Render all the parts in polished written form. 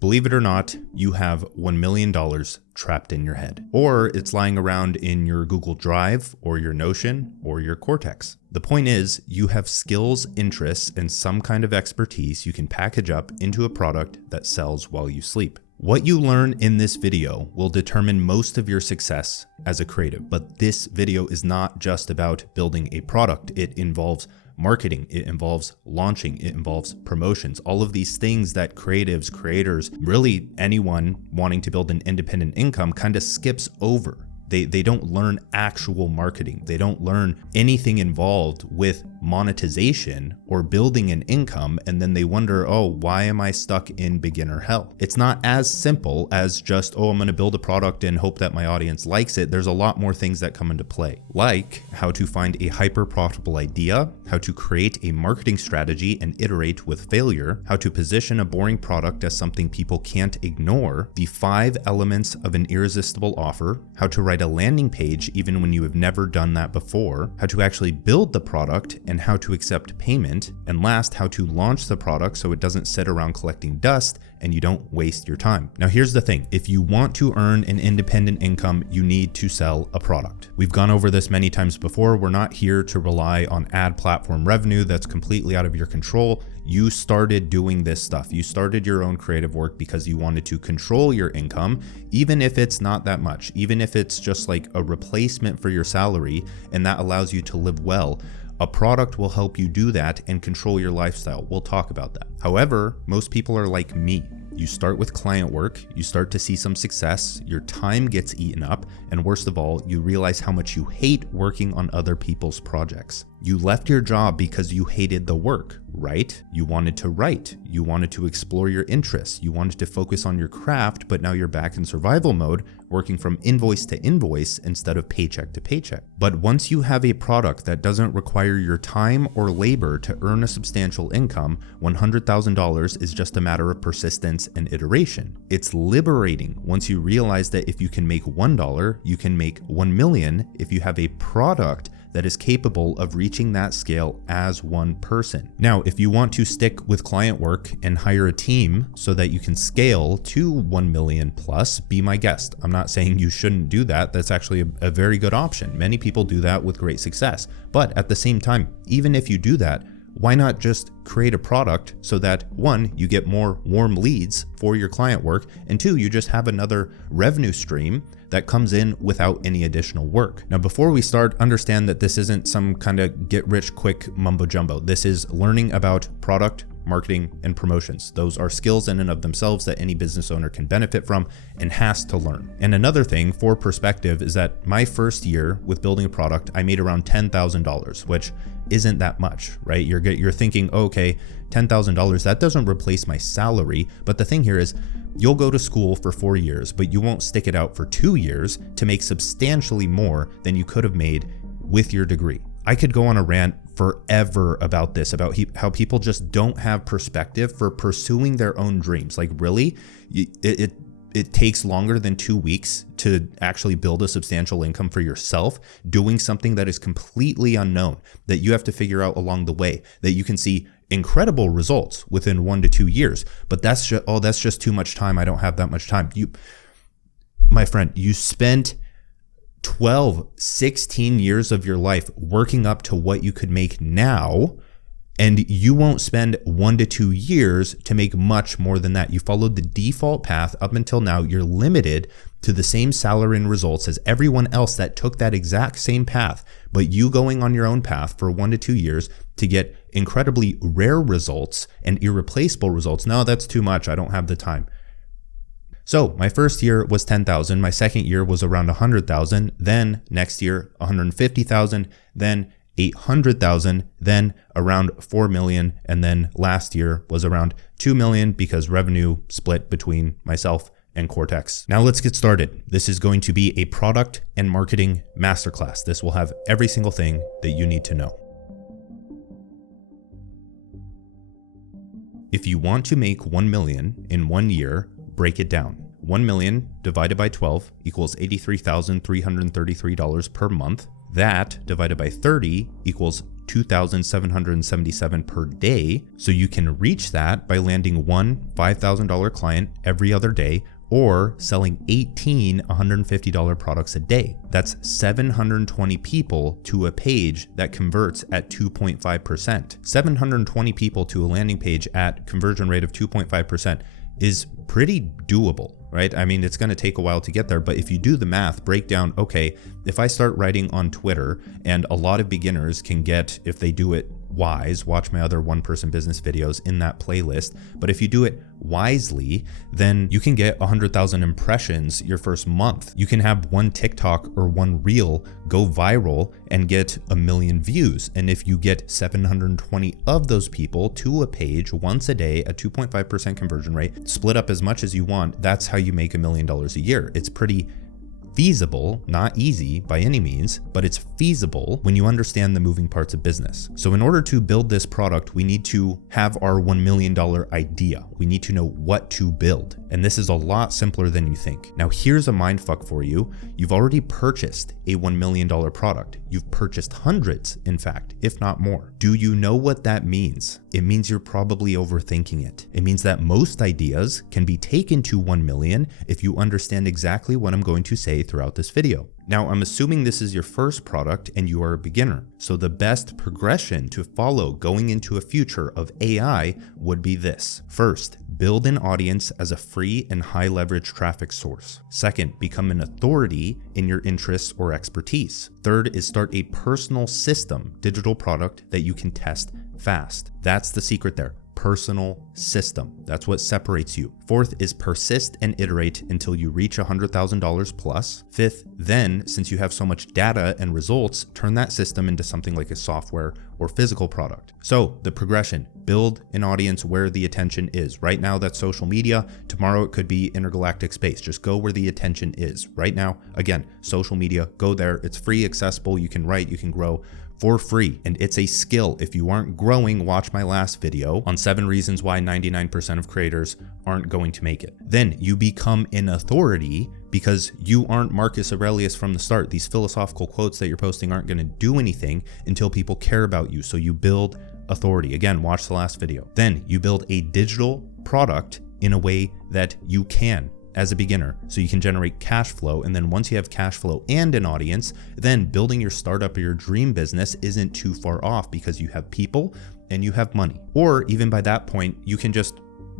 Believe it or not, you have $1 million trapped in your head, or it's lying around in your Google Drive or your Notion or your Cortex. The point is, you have skills, interests, and some kind of expertise you can package up into a product that sells while you sleep. What you learn in this video will determine most of your success as a creative, but this video is not just about building a product. It involves marketing, it involves launching, it involves promotions, all of these things that creatives, creators, really anyone wanting to build an independent income kind of skips over. They don't learn actual marketing. They don't learn anything involved with monetization or building an income, and then they wonder, oh, why am I stuck in beginner hell? It's not as simple as just, oh, I'm going to build a product and hope that my audience likes it. There's a lot more things that come into play, like how to find a hyper profitable idea, how to create a marketing strategy and iterate with failure, how to position a boring product as something people can't ignore, the 5 elements of an irresistible offer, how to write a landing page even when you have never done that before, how to actually build the product and how to accept payment, and last, how to launch the product so it doesn't sit around collecting dust and you don't waste your time. Now here's the thing, if you want to earn an independent income, you need to sell a product. We've gone over this many times before. We're not here to rely on ad platform revenue that's completely out of your control. You started doing this stuff. You started your own creative work because you wanted to control your income, even if it's not that much, even if it's just like a replacement for your salary and that allows you to live well. A product will help you do that and control your lifestyle. We'll talk about that. However, most people are like me. You start with client work, you start to see some success, your time gets eaten up, and worst of all, you realize how much you hate working on other people's projects. You left your job because you hated the work, right? You wanted to write, you wanted to explore your interests, you wanted to focus on your craft, but now you're back in survival mode, working from invoice to invoice instead of paycheck to paycheck. But once you have a product that doesn't require your time or labor to earn a substantial income, $100,000 is just a matter of persistence and iteration. It's liberating once you realize that if you can make $1, you can make 1 million if you have a product that is capable of reaching that scale as one person. Now, if you want to stick with client work and hire a team so that you can scale to 1 million plus, be my guest. I'm not saying you shouldn't do that. That's actually a very good option. Many people do that with great success. But at the same time, even if you do that, why not just create a product so that 1, you get more warm leads for your client work, and 2, you just have another revenue stream that comes in without any additional work. Now, before we start, understand that this isn't some kind of get rich quick mumbo jumbo. This is learning about product, marketing, and promotions. Those are skills in and of themselves that any business owner can benefit from and has to learn. And another thing for perspective is that my first year with building a product, I made around $10,000, which isn't that much, right? You're thinking, okay, $10,000, that doesn't replace my salary. But the thing here is, you'll go to school for 4 years, but you won't stick it out for 2 years to make substantially more than you could have made with your degree. I could go on a rant forever about this, about how people just don't have perspective for pursuing their own dreams. Like really, it takes longer than 2 weeks to actually build a substantial income for yourself, doing something that is completely unknown, that you have to figure out along the way, that you can see incredible results within 1 to 2 years. But that's just too much time. I don't have that much time. My friend, you spent 12, 16 years of your life working up to what you could make now, and you won't spend 1 to 2 years to make much more than that. You followed the default path up until now. You're limited to the same salary and results as everyone else that took that exact same path, but you going on your own path for 1 to 2 years to get incredibly rare results and irreplaceable results. No, that's too much. I don't have the time. So my first year was 10,000. My second year was around 100,000. Then next year, 150,000. Then 800,000. Then around 4 million. And then last year was around 2 million because revenue split between myself and Cortex. Now let's get started. This is going to be a product and marketing masterclass. This will have every single thing that you need to know. If you want to make 1 million in 1 year, break it down. 1 million divided by 12 equals $83,333 per month. That divided by 30 equals $2,777 per day. So you can reach that by landing one $5,000 client every other day, or selling 18 $150 products a day. That's 720 people to a page that converts at 2.5%. 720 people to a landing page at conversion rate of 2.5% is pretty doable, right? I mean, it's going to take a while to get there, but if you do the math, break down, okay, if I start writing on Twitter, and a lot of beginners can get, if they do it wise, watch my other one-person business videos in that playlist, but if you do it wisely, then you can get 100,000 impressions your first month. You can have one TikTok or one reel go viral and get 1 million views. And if you get 720 of those people to a page once a day at 2.5% conversion rate, split up as much as you want, that's how you make $1 million a year. It's pretty feasible, not easy by any means, but it's feasible when you understand the moving parts of business. So in order to build this product, we need to have our $1 million idea. We need to know what to build. And this is a lot simpler than you think. Now here's a mindfuck for you. You've already purchased a $1 million product. You've purchased hundreds, in fact, if not more. Do you know what that means? It means you're probably overthinking it. It means that most ideas can be taken to 1 million if you understand exactly what I'm going to say throughout this video. Now, I'm assuming this is your first product and you are a beginner. So the best progression to follow going into a future of AI would be this. First, build an audience as a free and high leverage traffic source. Second, become an authority in your interests or expertise. Third is start a personal system, digital product that you can test fast. That's the secret there. Personal system. That's what separates you. Fourth is persist and iterate until you reach $100,000 plus. Fifth, then, since you have so much data and results, turn that system into something like a software or physical product. So the progression, build an audience where the attention is. Right now, that's social media. Tomorrow, it could be intergalactic space. Just go where the attention is. Right now, again, social media, go there. It's free, accessible. You can write, you can grow for free. And it's a skill. If you aren't growing, watch my last video on 7 reasons why 99% of creators aren't going to make it. Then you become an authority because you aren't Marcus Aurelius from the start. These philosophical quotes that you're posting aren't going to do anything until people care about you. So you build authority. Again, watch the last video. Then you build a digital product in a way that you can as a beginner, so you can generate cash flow. And then once you have cash flow and an audience, then building your startup or your dream business isn't too far off because you have people and you have money. Or even by that point, you can just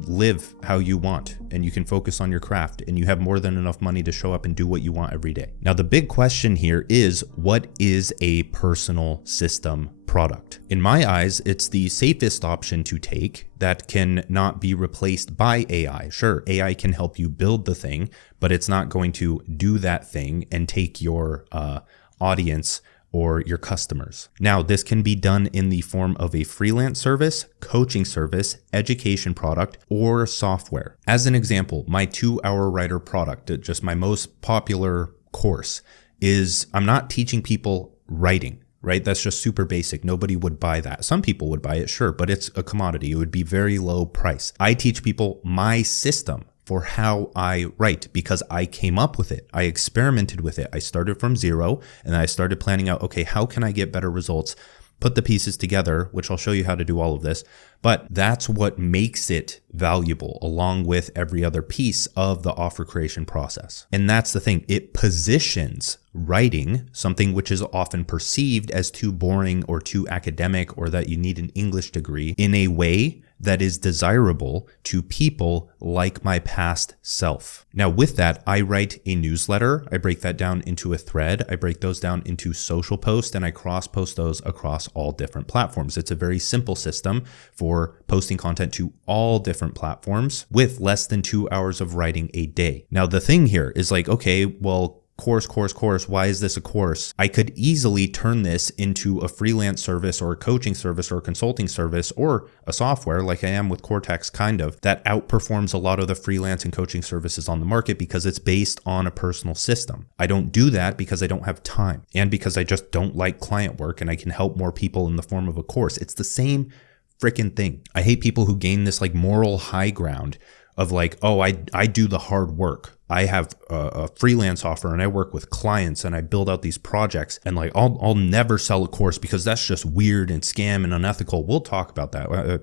live how you want and you can focus on your craft and you have more than enough money to show up and do what you want every day. Now, the big question here is, what is a personal system product? In my eyes, it's the safest option to take that can not be replaced by AI. Sure, AI can help you build the thing, but it's not going to do that thing and take your audience or your customers. Now, this can be done in the form of a freelance service, coaching service, education product, or software. As an example, my 2-Hour Writer product, just my most popular course, is I'm not teaching people writing, right? That's just super basic. Nobody would buy that. Some people would buy it, sure, but it's a commodity. It would be very low price. I teach people my system for how I write because I came up with it. I experimented with it. I started from zero and I started planning out, okay, how can I get better results? Put the pieces together, which I'll show you how to do all of this. But that's what makes it valuable along with every other piece of the offer creation process. And that's the thing. It positions writing, something which is often perceived as too boring or too academic or that you need an English degree, in a way that is desirable to people like my past self. Now, with that, I write a newsletter. I break that down into a thread. I break those down into social posts and I cross-post those across all different platforms. It's a very simple system for posting content to all different platforms with less than 2 hours of writing a day. Now, the thing here is like, okay, well, course, why is this a course? I could easily turn this into a freelance service or a coaching service or a consulting service or a software like I am with Cortex, kind of, that outperforms a lot of the freelance and coaching services on the market because it's based on a personal system. I don't do that because I don't have time and because I just don't like client work and I can help more people in the form of a course. It's the same freaking thing. I hate people who gain this like moral high ground of like, oh, I do the hard work. I have a freelance offer and I work with clients and I build out these projects, and like I'll never sell a course because that's just weird and scam and unethical. We'll talk about that.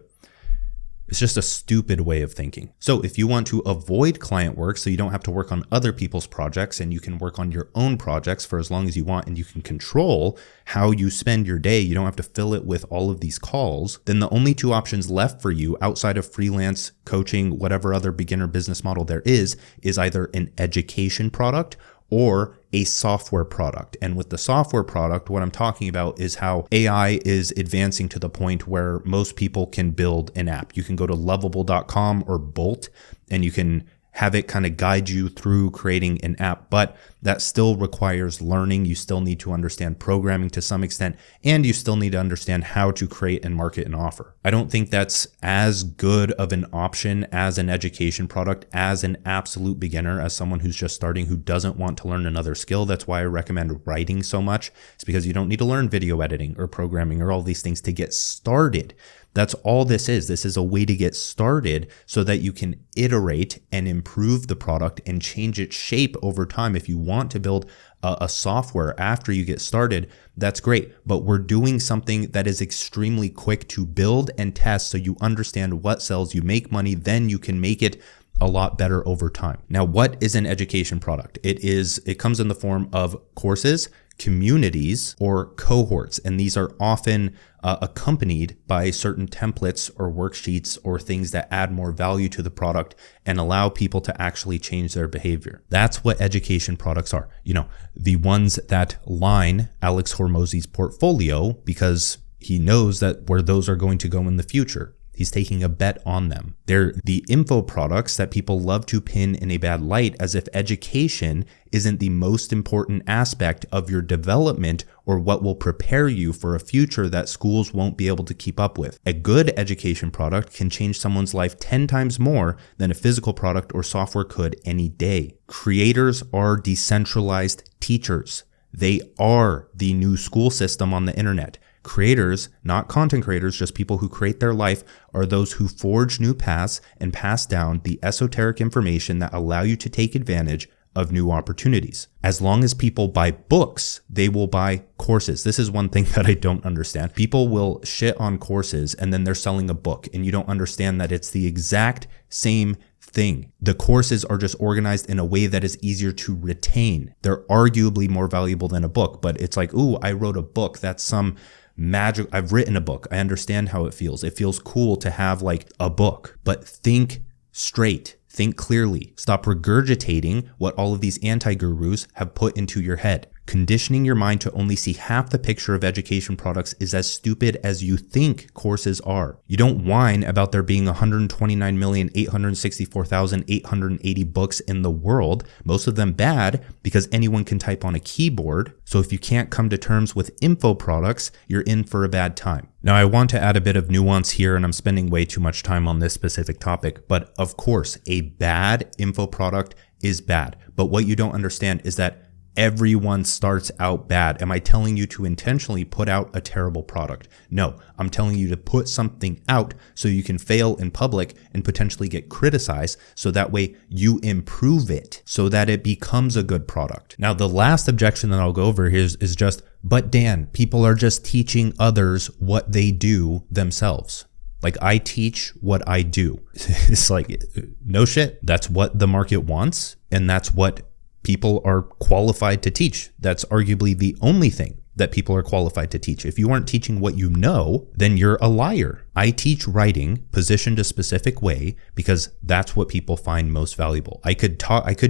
It's just a stupid way of thinking. So if you want to avoid client work so you don't have to work on other people's projects and you can work on your own projects for as long as you want, and you can control how you spend your day, you don't have to fill it with all of these calls, then the only two options left for you outside of freelance, coaching, whatever other beginner business model there is either an education product or a software product. And with the software product, what I'm talking about is how AI is advancing to the point where most people can build an app. You can go to lovable.com or Bolt and you can have it kind of guide you through creating an app, but that still requires learning. You still need to understand programming to some extent, and you still need to understand how to create and market an offer. I don't think that's as good of an option as an education product, as an absolute beginner, as someone who's just starting, who doesn't want to learn another skill. That's why I recommend writing so much. It's because you don't need to learn video editing or programming or all these things to get started. That's all this is. This is a way to get started so that you can iterate and improve the product and change its shape over time. If you want to build a software after you get started, that's great. But we're doing something that is extremely quick to build and test so you understand what sells, you make money, then you can make it a lot better over time. Now, what is an education product? It comes in the form of courses, communities, or cohorts, and these are often accompanied by certain templates or worksheets or things that add more value to the product and allow people to actually change their behavior. That's what education products are. You know, the ones that line Alex Hormozi's portfolio because he knows that where those are going to go in the future. He's taking a bet on them. They're the info products that people love to pin in a bad light, as if education isn't the most important aspect of your development or what will prepare you for a future that schools won't be able to keep up with. A good education product can change someone's life 10 times more than a physical product or software could any day. Creators are decentralized teachers. They are the new school system on the internet. Creators, not content creators, just people who create their life, are those who forge new paths and pass down the esoteric information that allow you to take advantage of new opportunities. As long as people buy books, they will buy courses. This is one thing that I don't understand. People will shit on courses and then they're selling a book, and you don't understand that it's the exact same thing. The courses are just organized in a way that is easier to retain. They're arguably more valuable than a book, but it's like, ooh, I wrote a book. That's some magic. I've written a book. I understand how it feels. It feels cool to have like a book, but think straight. Think clearly. Stop regurgitating what all of these anti-gurus have put into your head. Conditioning your mind to only see half the picture of education products is as stupid as you think courses are. You don't whine about there being 129,864,880 books in the world, most of them bad because anyone can type on a keyboard. So if you can't come to terms with info products, you're in for a bad time. Now, I want to add a bit of nuance here, and I'm spending way too much time on this specific topic, but of course, a bad info product is bad. But what you don't understand is that everyone starts out bad. Am I telling you to intentionally put out a terrible product? No, I'm telling you to put something out so you can fail in public and potentially get criticized, so that way you improve it so that it becomes a good product. Now, the last objection that I'll go over here is just, but Dan, people are just teaching others what they do themselves. Like, I teach what I do. It's like, no shit. That's what the market wants, and that's what people are qualified to teach. That's arguably the only thing that people are qualified to teach. If you aren't teaching what you know, then you're a liar. I teach writing positioned a specific way because that's what people find most valuable. I could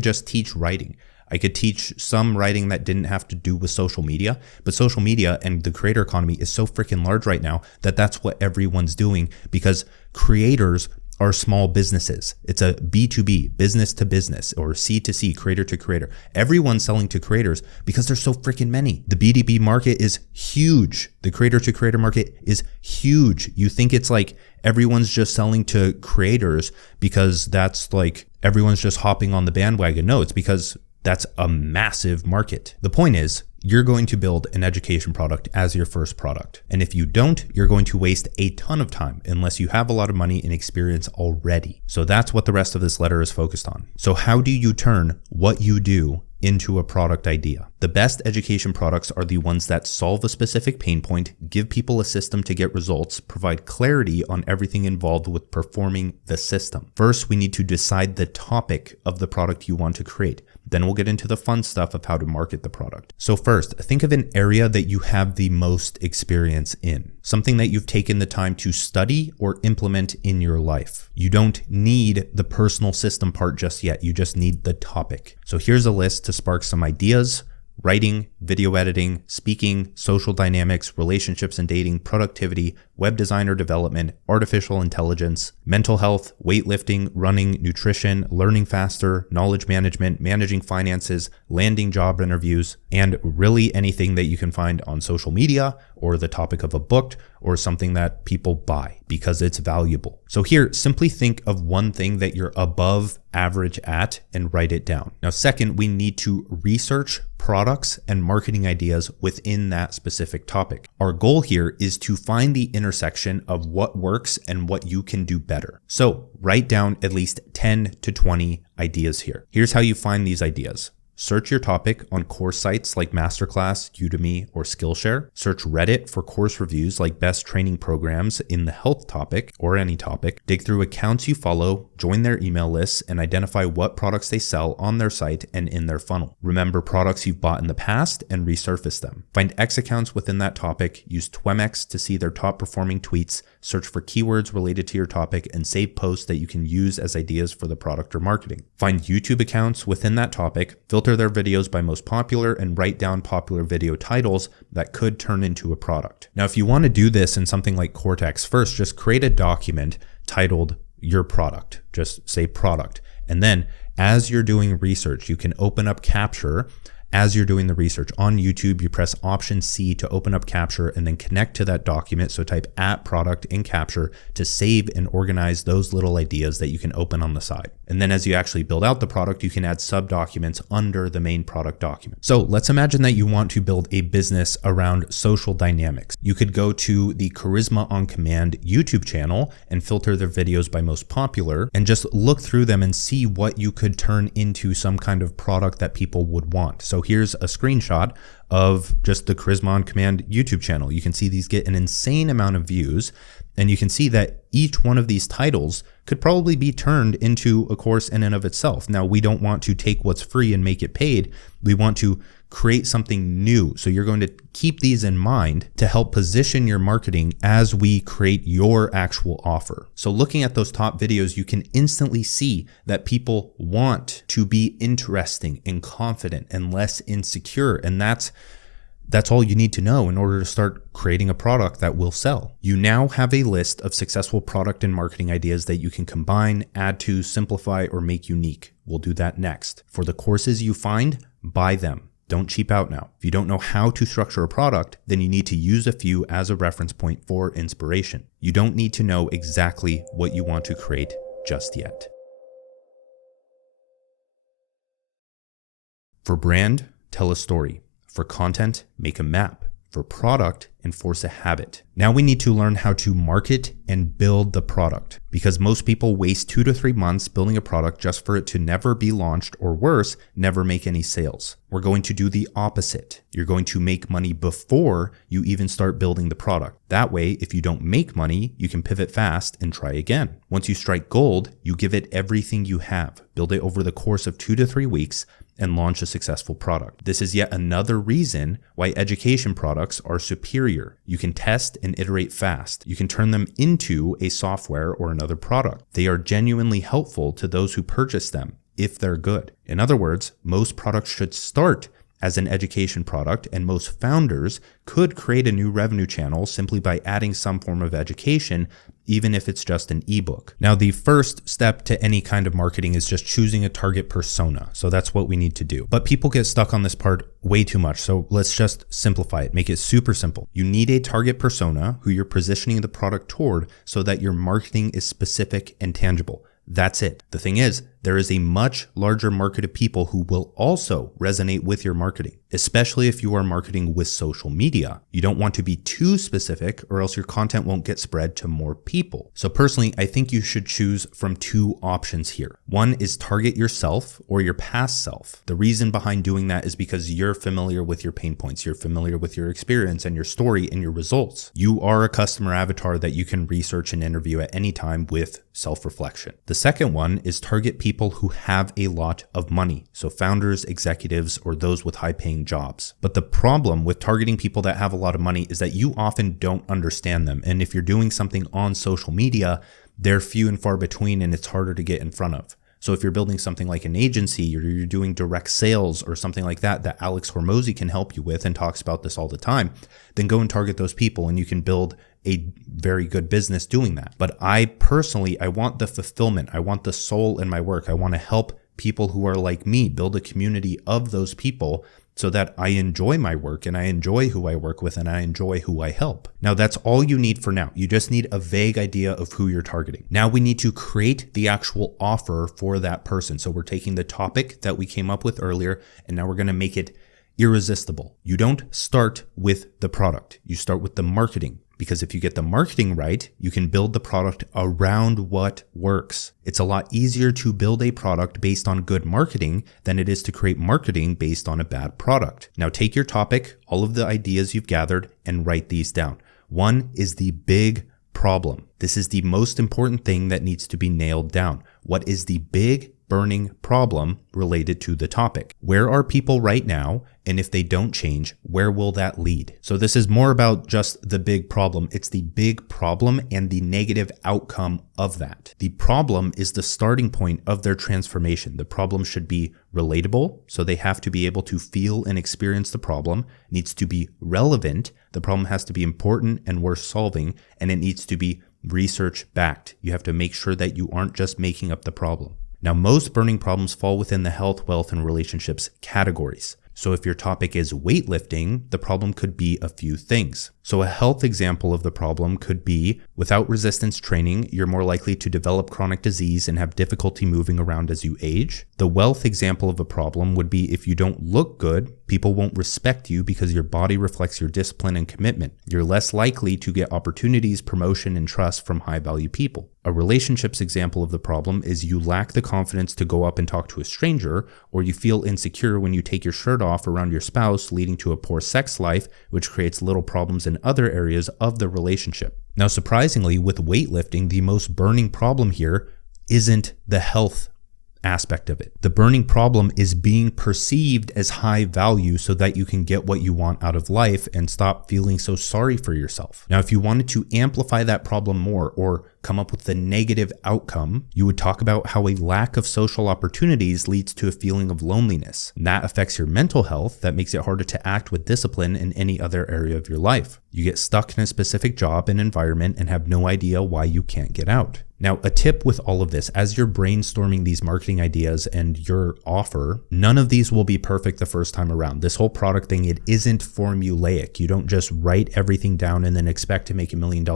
just teach writing. I could teach some writing that didn't have to do with social media, but social media and the creator economy is so freaking large right now that that's what everyone's doing, because creators are small businesses. It's a B2B, business to business, or C2C, creator to creator. Everyone's selling to creators because there's so freaking many. The B2B market is huge. The creator to creator market is huge. You think it's like everyone's just selling to creators because that's like everyone's just hopping on the bandwagon. No, it's because That's a massive market. The point is, you're going to build an education product as your first product. And if you don't, you're going to waste a ton of time unless you have a lot of money and experience already. So that's what the rest of this letter is focused on. So how do you turn what you do into a product idea? The best education products are the ones that solve a specific pain point, give people a system to get results, provide clarity on everything involved with performing the system. First, we need to decide the topic of the product you want to create. Then we'll get into the fun stuff of how to market the product. So first, think of an area that you have the most experience in, something that you've taken the time to study or implement in your life. You don't need the personal system part just yet. You just need the topic. So here's a list to spark some ideas: writing, video editing, speaking, social dynamics, relationships and dating, productivity, web design or development, artificial intelligence, mental health, weightlifting, running, nutrition, learning faster, knowledge management, managing finances, landing job interviews, and really anything that you can find on social media or the topic of a book or something that people buy because it's valuable. So here, simply think of one thing that you're above average at and write it down. Now, second, we need to research products and marketing ideas within that specific topic. Our goal here is to find the intersection of what works and what you can do better. So write down at least 10 to 20 ideas here. Here's how you find these ideas. Search your topic on course sites like Masterclass, Udemy, or Skillshare. Search Reddit for course reviews like best training programs in the health topic or any topic. Dig through accounts you follow, join their email lists, and identify what products they sell on their site and in their funnel. Remember products you've bought in the past and resurface them. Find X accounts within that topic. Use Twemex to see their top performing tweets. Search for keywords related to your topic and save posts that you can use as ideas for the product or marketing. Find YouTube accounts within that topic, filter their videos by most popular, and write down popular video titles that could turn into a product. Now, if you want to do this in something like Cortex, first just create a document titled your product. Just say product. And then as you're doing research, you can open up Capture. As you're doing the research on YouTube, you press Option C to open up Capture and then connect to that document. So type @product in Capture to save and organize those little ideas that you can open on the side. And then as you actually build out the product, you can add sub-documents under the main product document. So let's imagine that you want to build a business around social dynamics. You could go to the Charisma on Command YouTube channel and filter their videos by most popular and just look through them and see what you could turn into some kind of product that people would want. So here's a screenshot of just the Charisma on Command YouTube channel. You can see these get an insane amount of views, and you can see that each one of these titles could probably be turned into a course in and of itself. Now, we don't want to take what's free and make it paid. We want to create something new. So you're going to keep these in mind to help position your marketing as we create your actual offer. So looking at those top videos, you can instantly see that people want to be interesting and confident and less insecure. And that's all you need to know in order to start creating a product that will sell. You now have a list of successful product and marketing ideas that you can combine, add to, simplify, or make unique. We'll do that next. For the courses you find, buy them. Don't cheap out now. If you don't know how to structure a product, then you need to use a few as a reference point for inspiration. You don't need to know exactly what you want to create just yet. For brand, tell a story. For content, make a map. For product, enforce a habit. Now we need to learn how to market and build the product, because most people waste 2 to 3 months building a product just for it to never be launched, or worse, never make any sales. We're going to do the opposite. You're going to make money before you even start building the product. That way, if you don't make money, you can pivot fast and try again. Once you strike gold, you give it everything you have. Build it over the course of 2 to 3 weeks and launch a successful product. This is yet another reason why education products are superior. You can test and iterate fast. You can turn them into a software or another product. They are genuinely helpful to those who purchase them if they're good. In other words, most products should start as an education product, and most founders could create a new revenue channel simply by adding some form of education, even if it's just an ebook. Now, the first step to any kind of marketing is just choosing a target persona. So that's what we need to do. But people get stuck on this part way too much. So let's just simplify it, make it super simple. You need a target persona who you're positioning the product toward so that your marketing is specific and tangible. That's it. The thing is, there is a much larger market of people who will also resonate with your marketing, especially if you are marketing with social media. You don't want to be too specific or else your content won't get spread to more people. So personally, I think you should choose from two options here. One is target yourself or your past self. The reason behind doing that is because you're familiar with your pain points, you're familiar with your experience and your story and your results. You are a customer avatar that you can research and interview at any time with self-reflection. The second one is target people who have a lot of money. So founders, executives, or those with high-paying jobs. But the problem with targeting people that have a lot of money is that you often don't understand them. And if you're doing something on social media, they're few and far between and it's harder to get in front of. So if you're building something like an agency or you're doing direct sales or something like that Alex Hormozi can help you with and talks about this all the time, then go and target those people and you can build a very good business doing that. But I personally want the fulfillment. I want the soul in my work. I want to help people who are like me build a community of those people so that I enjoy my work and I enjoy who I work with and I enjoy who I help. Now that's all you need for now. You just need a vague idea of who you're targeting. Now we need to create the actual offer for that person. So we're taking the topic that we came up with earlier and now we're going to make it irresistible. You don't start with the product. You start with the marketing. Because if you get the marketing right, you can build the product around what works. It's a lot easier to build a product based on good marketing than it is to create marketing based on a bad product. Now take your topic, all of the ideas you've gathered, and write these down. One is the big problem. This is the most important thing that needs to be nailed down. What is the big burning problem related to the topic? Where are people right now? And if they don't change, where will that lead? So this is more about just the big problem. It's the big problem and the negative outcome of that. The problem is the starting point of their transformation. The problem should be relatable, so they have to be able to feel and experience the problem. It needs to be relevant. The problem has to be important and worth solving, and it needs to be research backed. You have to make sure that you aren't just making up the problem. Now, most burning problems fall within the health, wealth, and relationships categories. So if your topic is weightlifting, the problem could be a few things. So a health example of the problem could be without resistance training, you're more likely to develop chronic disease and have difficulty moving around as you age. The wealth example of a problem would be if you don't look good, people won't respect you because your body reflects your discipline and commitment. You're less likely to get opportunities, promotion, and trust from high-value people. A relationships example of the problem is you lack the confidence to go up and talk to a stranger, or you feel insecure when you take your shirt off around your spouse, leading to a poor sex life, which creates little problems in other areas of the relationship. Now, surprisingly, with weightlifting, the most burning problem here isn't the health aspect of it. The burning problem is being perceived as high value so that you can get what you want out of life and stop feeling so sorry for yourself. Now, if you wanted to amplify that problem more or come up with the negative outcome, you would talk about how a lack of social opportunities leads to a feeling of loneliness. And that affects your mental health. That makes it harder to act with discipline in any other area of your life. You get stuck in a specific job and environment and have no idea why you can't get out. Now, a tip with all of this, as you're brainstorming these marketing ideas and your offer, none of these will be perfect the first time around. This whole product thing, it isn't formulaic. You don't just write everything down and then expect to make $1 million.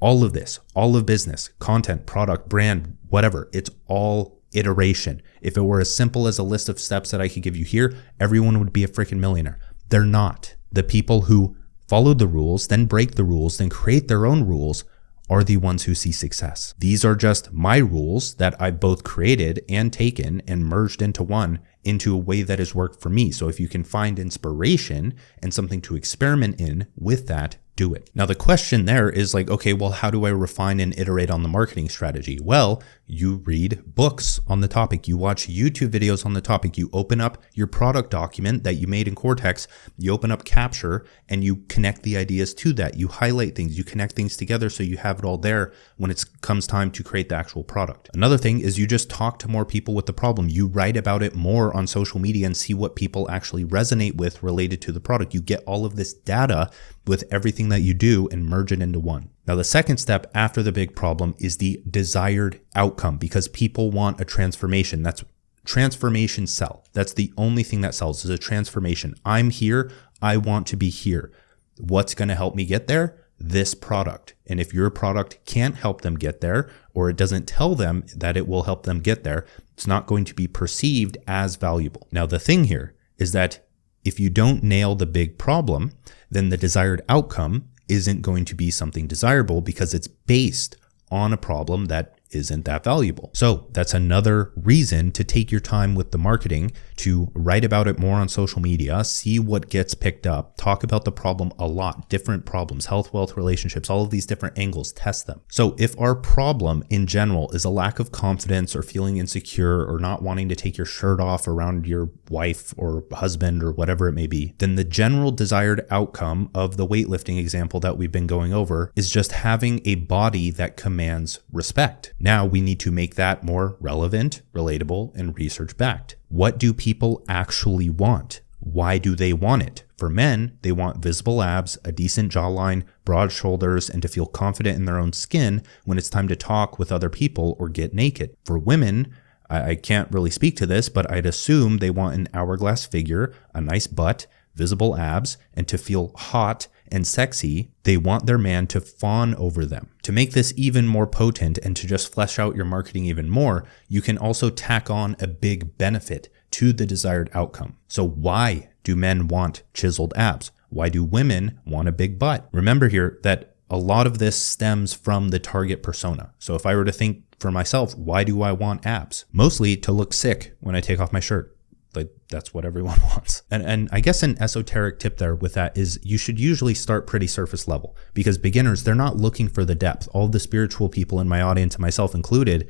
All of this, all of business, content, product, brand, whatever, it's all iteration. If it were as simple as a list of steps that I could give you here, everyone would be a freaking millionaire. They're not. The people who follow the rules, then break the rules, then create their own rules are the ones who see success. These are just my rules that I've both created and taken and merged into one into a way that has worked for me. So if you can find inspiration and something to experiment in with that, do it. Now, the question there is like, okay, well, how do I refine and iterate on the marketing strategy? Well, you read books on the topic, you watch YouTube videos on the topic, you open up your product document that you made in Cortex, you open up Capture and you connect the ideas to that. You highlight things, you connect things together so you have it all there when it comes time to create the actual product. Another thing is you just talk to more people with the problem. You write about it more on social media and see what people actually resonate with related to the product. You get all of this data with everything that you do and merge it into one. Now, the second step after the big problem is the desired outcome, because people want a transformation. That's transformation sell. That's the only thing that sells is a transformation. I'm here. I want to be here. What's going to help me get there? This product. And if your product can't help them get there, or it doesn't tell them that it will help them get there, It's not going to be perceived as valuable. Now, the thing here is that if you don't nail the big problem, then the desired outcome isn't going to be something desirable because it's based on a problem that isn't that valuable. So that's another reason to take your time with the marketing, to write about it more on social media, see what gets picked up, talk about the problem a lot, different problems, health, wealth, relationships, all of these different angles, test them. So if our problem in general is a lack of confidence or feeling insecure or not wanting to take your shirt off around your wife or husband or whatever it may be, then the general desired outcome of the weightlifting example that we've been going over is just having a body that commands respect. Now we need to make that more relevant, relatable, and research-backed. What do people actually want? Why do they want it? For men, they want visible abs, a decent jawline, broad shoulders, and to feel confident in their own skin when it's time to talk with other people or get naked. For women, I can't really speak to this, but I'd assume they want an hourglass figure, a nice butt, visible abs, and to feel hot and sexy. They want their man to fawn over them. To make this even more potent and to just flesh out your marketing even more, you can also tack on a big benefit to the desired outcome. So why do men want chiseled abs? Why do women want a big butt? Remember here that a lot of this stems from the target persona. So if I were to think for myself, why do I want abs? Mostly to look sick when I take off my shirt. Like, that's what everyone wants. And I guess an esoteric tip there with that is you should usually start pretty surface level, because beginners, they're not looking for the depth. All the spiritual people in my audience, and myself included,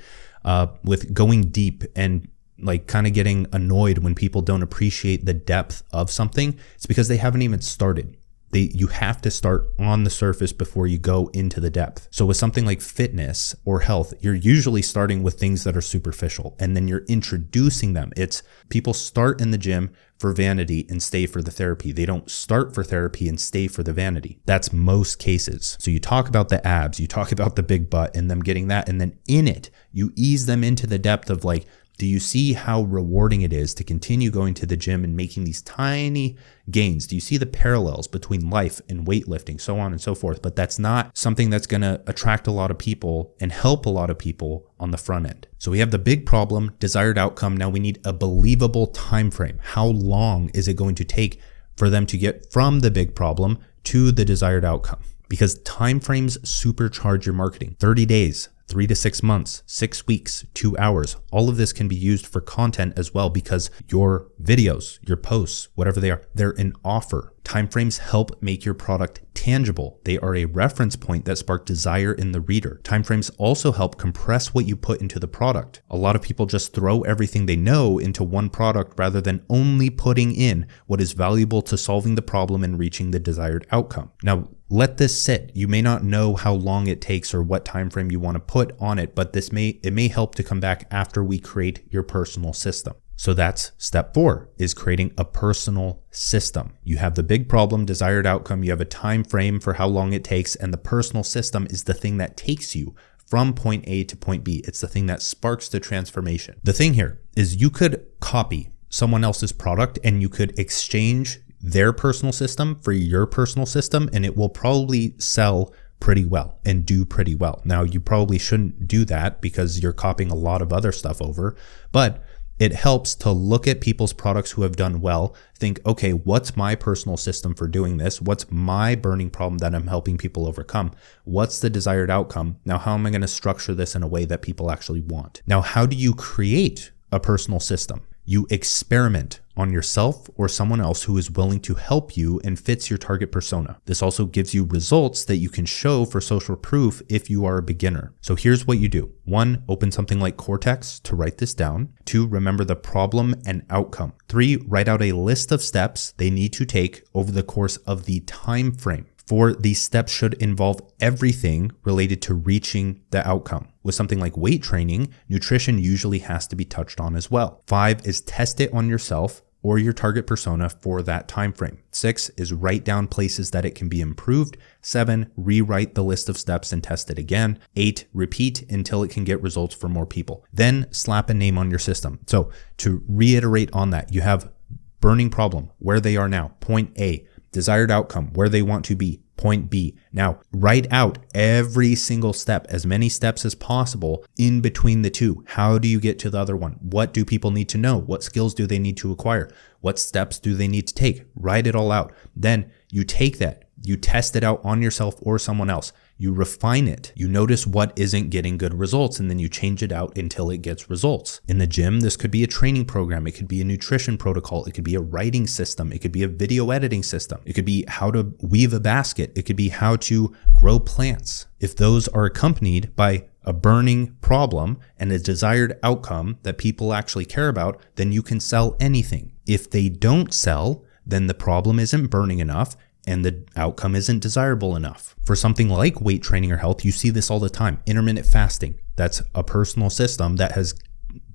with going deep and like kind of getting annoyed when people don't appreciate the depth of something, it's because they haven't even started. You have to start on the surface before you go into the depth. So with something like fitness or health, you're usually starting with things that are superficial, and then you're introducing them. It's people start in the gym for vanity and stay for the therapy. They don't start for therapy and stay for the vanity. That's most cases. So you talk about the abs, you talk about the big butt and them getting that, and then in it, you ease them into the depth of like, do you see how rewarding it is to continue going to the gym and making these tiny gains? Do you see the parallels between life and weightlifting, so on and so forth? But that's not something that's going to attract a lot of people and help a lot of people on the front end. So we have the big problem, desired outcome. Now we need a believable time frame. How long is it going to take for them to get from the big problem to the desired outcome? Because time frames supercharge your marketing. 30 days. 3 to 6 months, 6 weeks, 2 hours. All of this can be used for content as well, because your videos, your posts, whatever they are, they're an offer. Timeframes help make your product tangible. They are a reference point that spark desire in the reader. Timeframes also help compress what you put into the product. A lot of people just throw everything they know into one product rather than only putting in what is valuable to solving the problem and reaching the desired outcome. Now, let this sit. You may not know how long it takes or what time frame you want to put on it, but it may help to come back after we create your personal system. So that's step 4, is creating a personal system. You have the big problem, desired outcome, you have a time frame for how long it takes, and the personal system is the thing that takes you from point A to point B. It's the thing that sparks the transformation. The thing here is you could copy someone else's product and you could exchange their personal system for your personal system, and it will probably sell pretty well and do pretty well. Now, you probably shouldn't do that because you're copying a lot of other stuff over, but it helps to look at people's products who have done well, think, okay, what's my personal system for doing this? What's my burning problem that I'm helping people overcome? What's the desired outcome? Now, how am I going to structure this in a way that people actually want? Now, how do you create a personal system? You experiment on yourself or someone else who is willing to help you and fits your target persona. This also gives you results that you can show for social proof if you are a beginner. So here's what you do. 1, open something like Cortex to write this down. 2, remember the problem and outcome. 3, write out a list of steps they need to take over the course of the time frame. 4, these steps should involve everything related to reaching the outcome. With something like weight training, nutrition usually has to be touched on as well. 5 is test it on yourself or your target persona for that time frame. 6 is write down places that it can be improved. 7, rewrite the list of steps and test it again. 8, repeat until it can get results for more people. Then slap a name on your system. So to reiterate on that, you have burning problem, where they are now, point A. Desired outcome, where they want to be, Point B. Now, write out every single step, as many steps as possible in between the two. How do you get to the other one? What do people need to know? What skills do they need to acquire? What steps do they need to take? Write it all out. Then you take that, you test it out on yourself or someone else. You refine it. You notice what isn't getting good results, and then you change it out until it gets results. In the gym, this could be a training program. It could be a nutrition protocol. It could be a writing system. It could be a video editing system. It could be how to weave a basket. It could be how to grow plants. If those are accompanied by a burning problem and a desired outcome that people actually care about, then you can sell anything. If they don't sell, then the problem isn't burning enough and the outcome isn't desirable enough. For something like weight training or health, you see this all the time. Intermittent fasting. That's a personal system that has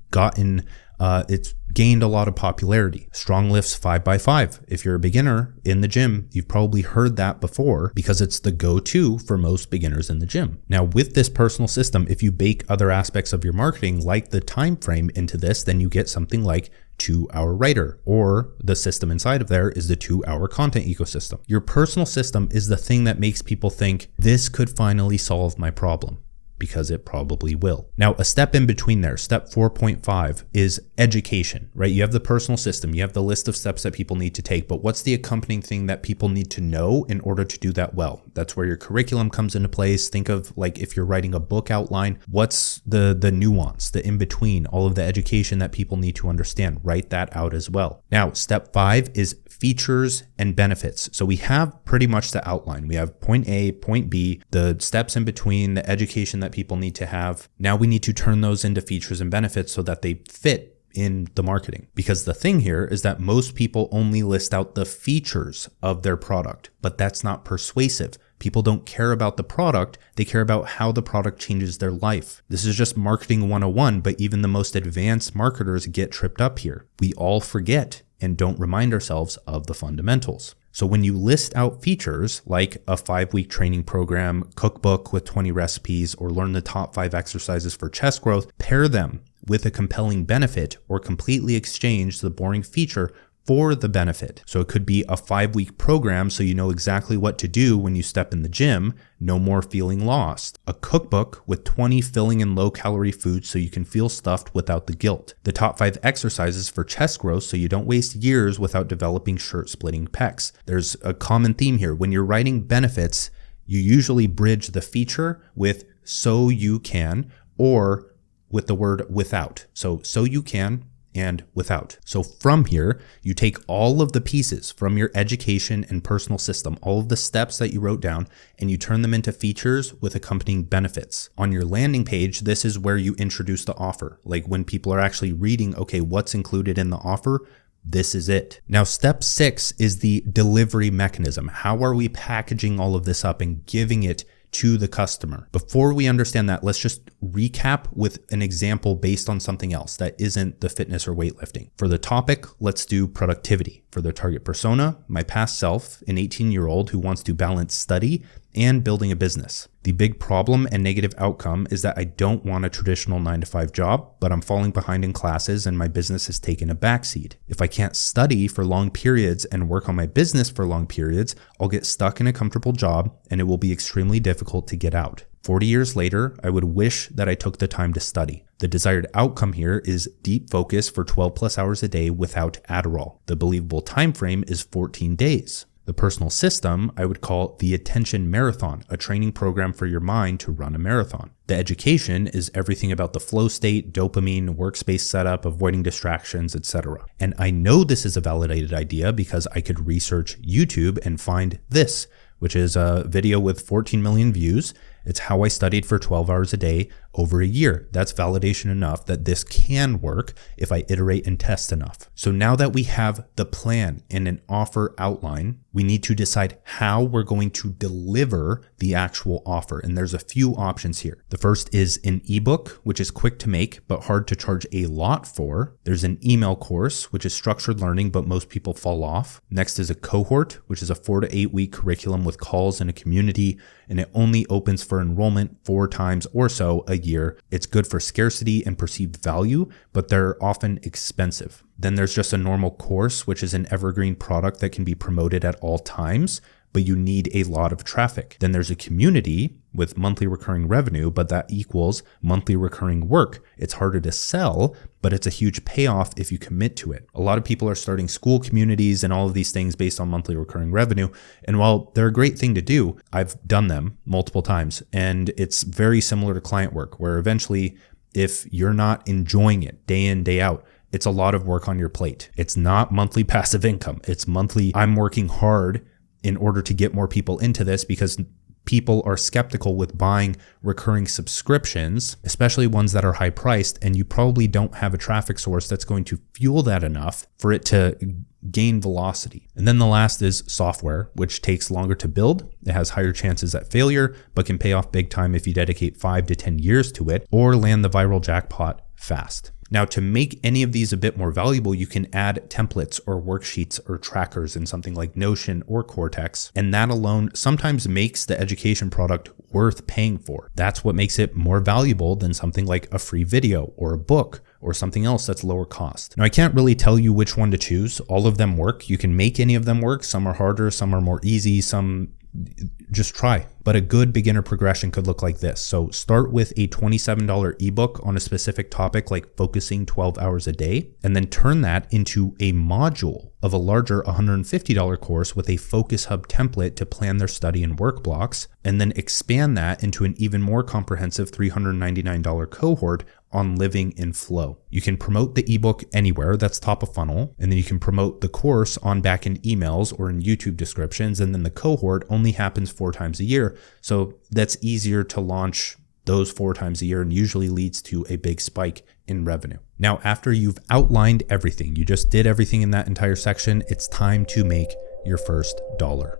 gotten, it's gained a lot of popularity. Strong lifts 5x5. If you're a beginner in the gym, you've probably heard that before because it's the go-to for most beginners in the gym. Now, with this personal system, if you bake other aspects of your marketing, like the time frame, into this, then you get something like 2-hour writer, or the system inside of there is the 2-hour content ecosystem. Your personal system is the thing that makes people think this could finally solve my problem, because it probably will. Now, a step in between there, step 4.5, is education, right? You have the personal system, you have the list of steps that people need to take, but what's the accompanying thing that people need to know in order to do that well? That's where your curriculum comes into place. Think of, like, if you're writing a book outline, what's the nuance, the in-between, all of the education that people need to understand. Write that out as well. Now, step 5 is features and benefits. So we have pretty much the outline. We have point A, point B, the steps in between, the education that people need to have. Now we need to turn those into features and benefits so that they fit in the marketing. Because the thing here is that most people only list out the features of their product, but that's not persuasive. People don't care about the product, they care about how the product changes their life. This is just marketing 101, but even the most advanced marketers get tripped up here. We all forget and don't remind ourselves of the fundamentals. So when you list out features like a 5-week training program, cookbook with 20 recipes, or learn the top 5 exercises for chest growth, pair them with a compelling benefit or completely exchange the boring feature for the benefit. So it could be a 5-week program so you know exactly what to do when you step in the gym, no more feeling lost. A cookbook with 20 filling and low-calorie foods so you can feel stuffed without the guilt. The top 5 exercises for chest growth so you don't waste years without developing shirt-splitting pecs. There's a common theme here. When you're writing benefits, you usually bridge the feature with so you can, or with the word without. So you can and without. So from here, you take all of the pieces from your education and personal system, all of the steps that you wrote down, and you turn them into features with accompanying benefits. On your landing page, this is where you introduce the offer. Like when people are actually reading, okay, what's included in the offer? This is it. Now, step 6 is the delivery mechanism. How are we packaging all of this up and giving it to the customer? Before we understand that, let's just recap with an example based on something else that isn't the fitness or weightlifting. For the topic, let's do productivity. For the target persona, my past self, an 18-year-old who wants to balance study and building a business. The big problem and negative outcome is that I don't want a traditional 9-to-5 job, but I'm falling behind in classes and my business has taken a backseat. If I can't study for long periods and work on my business for long periods, I'll get stuck in a comfortable job and it will be extremely difficult to get out. 40 years later, I would wish that I took the time to study. The desired outcome here is deep focus for 12 plus hours a day without Adderall. The believable time frame is 14 days. The personal system I would call the attention marathon, a training program for your mind to run a marathon. The education is everything about the flow state, dopamine, workspace setup, avoiding distractions, etc. And I know this is a validated idea because I could research YouTube and find this, which is a video with 14 million views. It's how I studied for 12 hours a day over a year. That's validation enough that this can work if I iterate and test enough. So now that we have the plan and an offer outline, we need to decide how we're going to deliver the actual offer. And there's a few options here. The first is an ebook, which is quick to make, but hard to charge a lot for. There's an email course, which is structured learning, but most people fall off. Next is a cohort, which is a 4 to 8 week curriculum with calls and a community, and it only opens for enrollment 4 times or so a year. It's good for scarcity and perceived value, but they're often expensive. Then there's just a normal course, which is an evergreen product that can be promoted at all times, but you need a lot of traffic. Then there's a community with monthly recurring revenue, but that equals monthly recurring work. It's harder to sell, but it's a huge payoff if you commit to it. A lot of people are starting school communities and all of these things based on monthly recurring revenue. And while they're a great thing to do, I've done them multiple times, and it's very similar to client work, where eventually if you're not enjoying it day in, day out, it's a lot of work on your plate. It's not monthly passive income. It's monthly, I'm working hard in order to get more people into this, because people are skeptical with buying recurring subscriptions, especially ones that are high priced, and you probably don't have a traffic source that's going to fuel that enough for it to gain velocity. And then the last is software, which takes longer to build. It has higher chances at failure, but can pay off big time if you dedicate 5 to 10 years to it or land the viral jackpot fast. Now, to make any of these a bit more valuable, you can add templates or worksheets or trackers in something like Notion or Cortex, and that alone sometimes makes the education product worth paying for. That's what makes it more valuable than something like a free video or a book or something else that's lower cost. Now, I can't really tell you which one to choose. All of them work. You can make any of them work. Some are harder, some are more easy, some just try. But a good beginner progression could look like this. So start with a $27 ebook on a specific topic like focusing 12 hours a day, and then turn that into a module of a larger $150 course with a Focus Hub template to plan their study and work blocks, and then expand that into an even more comprehensive $399 cohort on living in flow. You can promote the ebook anywhere, that's top of funnel, and then you can promote the course on back-end emails or in YouTube descriptions, and then the cohort only happens 4 times a year, so that's easier to launch those 4 times a year and usually leads to a big spike in revenue. Now, after you've outlined everything, you just did everything in that entire section, it's time to make your first dollar.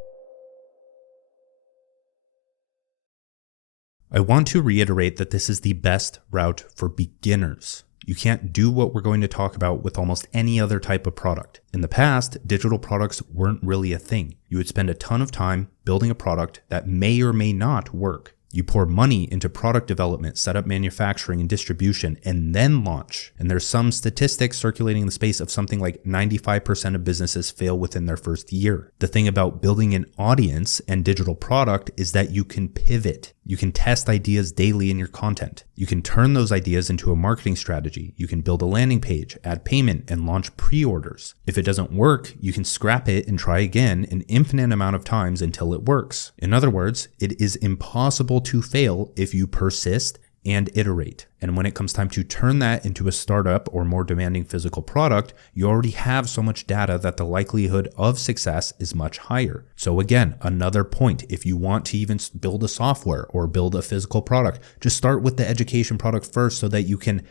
I want to reiterate that this is the best route for beginners. You can't do what we're going to talk about with almost any other type of product. In the past, digital products weren't really a thing. You would spend a ton of time building a product that may or may not work. You pour money into product development, set up manufacturing and distribution, and then launch. And there's some statistics circulating in the space of something like 95% of businesses fail within their first year. The thing about building an audience and digital product is that you can pivot. You can test ideas daily in your content. You can turn those ideas into a marketing strategy. You can build a landing page, add payment, and launch pre-orders. If it doesn't work, you can scrap it and try again an infinite amount of times until it works. In other words, it is impossible to fail if you persist and iterate. And when it comes time to turn that into a startup or more demanding physical product, you already have so much data that the likelihood of success is much higher. So again, another point, if you want to even build a software or build a physical product, just start with the education product first so that you can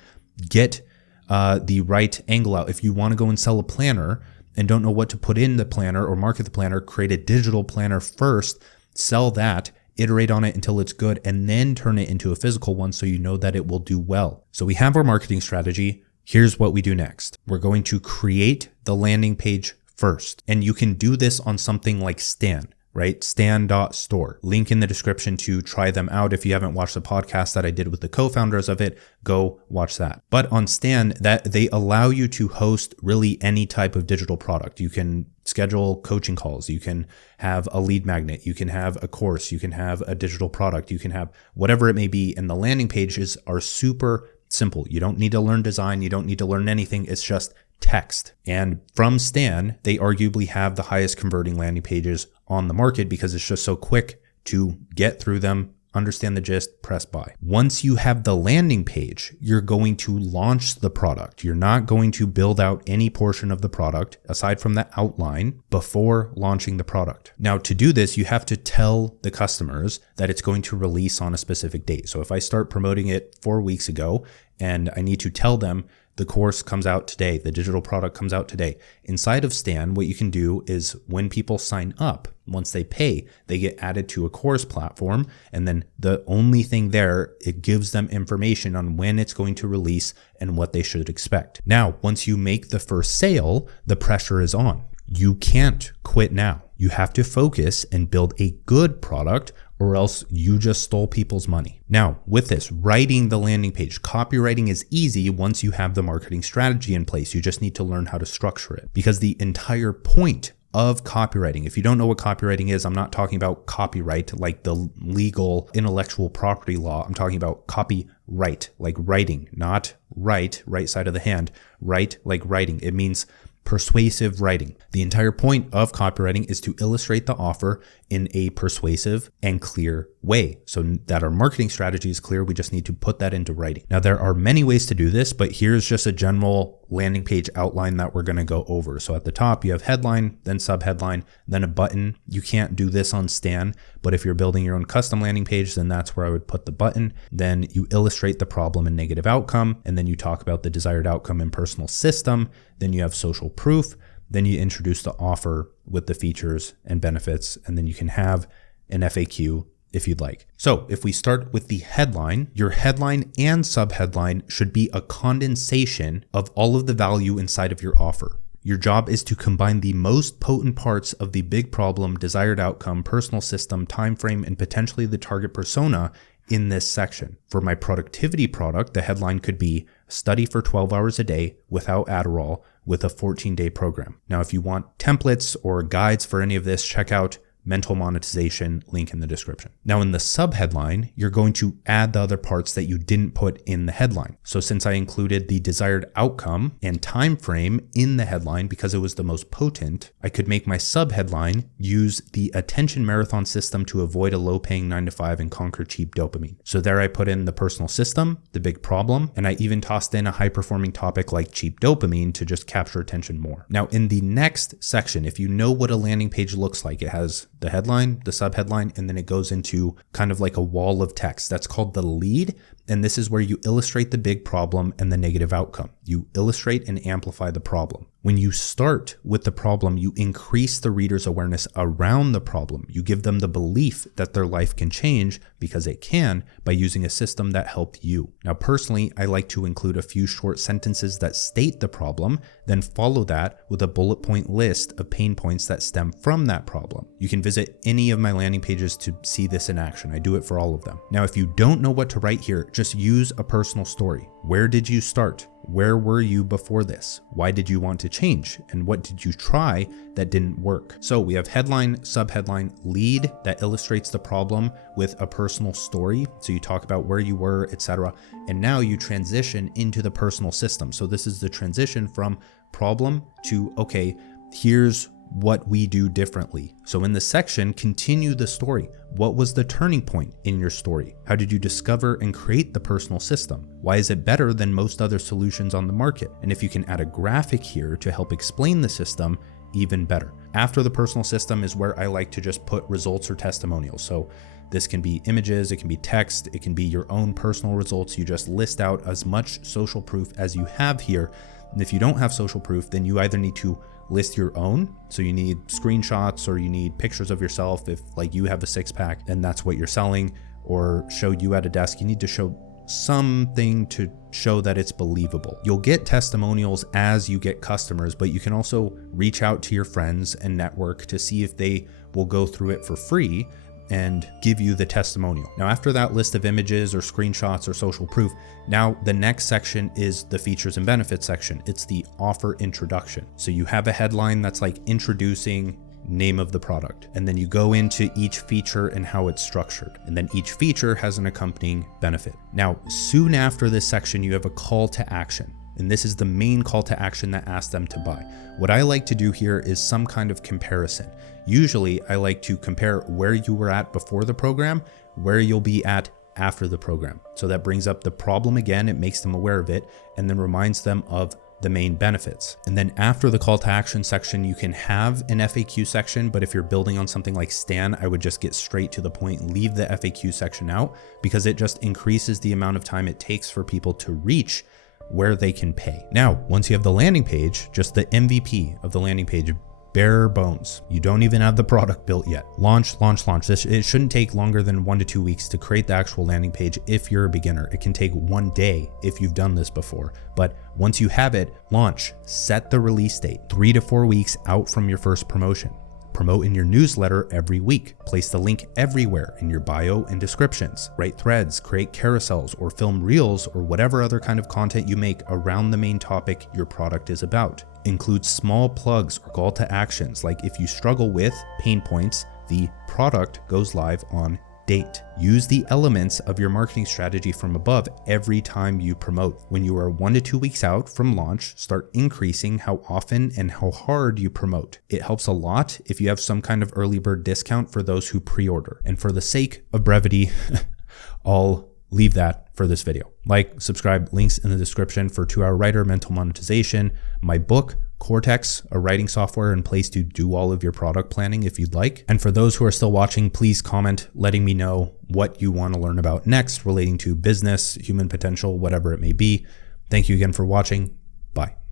get the right angle out. If you want to go and sell a planner and don't know what to put in the planner or market the planner, create a digital planner first, sell that, iterate on it until it's good, and then turn it into a physical one so you know that it will do well. So we have our marketing strategy. Here's what we do next. We're going to create the landing page first. And you can do this on something like Stan, right? Stan.store. Link in the description to try them out. If you haven't watched the podcast that I did with the co-founders of it, go watch that. But on Stan, that they allow you to host really any type of digital product. You can schedule coaching calls. You can have a lead magnet. You can have a course. You can have a digital product. You can have whatever it may be. And the landing pages are super simple. You don't need to learn design. You don't need to learn anything. It's just text. And from Stan, they arguably have the highest converting landing pages on the market because it's just so quick to get through them, understand the gist, press buy. Once you have the landing page, you're going to launch the product. You're not going to build out any portion of the product aside from the outline before launching the product. Now, to do this, you have to tell the customers that it's going to release on a specific date. So if I start promoting it 4 weeks ago and I need to tell them the course comes out today, the digital product comes out today. Inside of Stan, what you can do is when people sign up, once they pay, they get added to a course platform. And then the only thing there, it gives them information on when it's going to release and what they should expect. Now, once you make the first sale, the pressure is on. You can't quit now. You have to focus and build a good product, or else you just stole people's money. Now, with this, writing the landing page, copywriting is easy once you have the marketing strategy in place. You just need to learn how to structure it, because the entire point of copywriting. If you don't know what copywriting is, I'm not talking about copyright like the legal intellectual property law. I'm talking about copyright, like writing, not right side of the hand, write like writing. It means persuasive writing. The entire point of copywriting is to illustrate the offer in a persuasive and clear way so that our marketing strategy is clear. We just need to put that into writing. Now, there are many ways to do this, but here's just a general landing page outline that we're going to go over. So at the top, you have headline, then subheadline, then a button. You can't do this on Stan, but if you're building your own custom landing page, then that's where I would put the button. Then you illustrate the problem and negative outcome, and then you talk about the desired outcome and personal system. Then you have social proof. Then you introduce the offer with the features and benefits, and then you can have an FAQ if you'd like. So if we start with the headline, your headline and subheadline should be a condensation of all of the value inside of your offer. Your job is to combine the most potent parts of the big problem, desired outcome, personal system, time frame, and potentially the target persona in this section. For my productivity product, the headline could be study for 12 hours a day without Adderall with a 14-day program. Now, if you want templates or guides for any of this, check out Mental Monetization, link in the description. Now in the subheadline, you're going to add the other parts that you didn't put in the headline. So since I included the desired outcome and time frame in the headline because it was the most potent, I could make my subheadline use the attention marathon system to avoid a low-paying 9-to-5 and conquer cheap dopamine. So there I put in the personal system, the big problem, and I even tossed in a high-performing topic like cheap dopamine to just capture attention more. Now in the next section, if you know what a landing page looks like, it has the headline, the subheadline, and then it goes into kind of like a wall of text. That's called the lead. And this is where you illustrate the big problem and the negative outcome. You illustrate and amplify the problem. When you start with the problem, you increase the reader's awareness around the problem. You give them the belief that their life can change, because it can, by using a system that helped you. Now, personally, I like to include a few short sentences that state the problem, then follow that with a bullet point list of pain points that stem from that problem. You can visit any of my landing pages to see this in action. I do it for all of them. Now, if you don't know what to write here, just use a personal story. Where did you start? Where were you before this? Why did you want to change? And what did you try that didn't work? So we have headline, subheadline, lead that illustrates the problem with a personal story. So you talk about where you were, etc. And now you transition into the personal system. So this is the transition from problem to, okay, here's what we do differently. So in this section, continue the story. What was the turning point in your story? How did you discover and create the personal system? Why is it better than most other solutions on the market? And if you can add a graphic here to help explain the system, even better. After the personal system is where I like to just put results or testimonials. So this can be images, it can be text, it can be your own personal results. You just list out as much social proof as you have here. And if you don't have social proof, then you either need to list your own. So you need screenshots or you need pictures of yourself. If like you have a 6-pack and that's what you're selling, or show you at a desk, you need to show something to show that it's believable. You'll get testimonials as you get customers, but you can also reach out to your friends and network to see if they will go through it for free and give you the testimonial. Now, after that list of images or screenshots or social proof, now the next section is the features and benefits section. It's the offer introduction. So you have a headline that's like introducing name of the product, and then you go into each feature and how it's structured, and then each feature has an accompanying benefit. Now, soon after this section, you have a call to action. And this is the main call to action that asks them to buy. What I like to do here is some kind of comparison. Usually I like to compare where you were at before the program, where you'll be at after the program. So that brings up the problem again, it makes them aware of it, and then reminds them of the main benefits. And then after the call to action section, you can have an FAQ section, but if you're building on something like Stan, I would just get straight to the point, leave the FAQ section out, because it just increases the amount of time it takes for people to reach where they can pay. Now, once you have the landing page, just the MVP of the landing page, bare bones. You don't even have the product built yet. Launch. It shouldn't take longer than 1 to 2 weeks to create the actual landing page if you're a beginner. It can take 1 day if you've done this before. But once you have it, launch. Set the release date, 3 to 4 weeks out from your first promotion. Promote in your newsletter every week. Place the link everywhere in your bio and descriptions. Write threads, create carousels, or film reels, or whatever other kind of content you make around the main topic your product is about. Include small plugs or call to actions, like if you struggle with pain points, the product goes live on date. Use the elements of your marketing strategy from above every time you promote. When you are 1 to 2 weeks out from launch, start increasing how often and how hard you promote. It helps a lot if you have some kind of early bird discount for those who pre-order. And for the sake of brevity, I'll leave that for this video. Like, subscribe, links in the description for 2 Hour Writer, Mental Monetization, my book, Cortex, a writing software in place to do all of your product planning if you'd like. And for those who are still watching, please comment letting me know what you want to learn about next relating to business, human potential, whatever it may be. Thank you again for watching. Bye.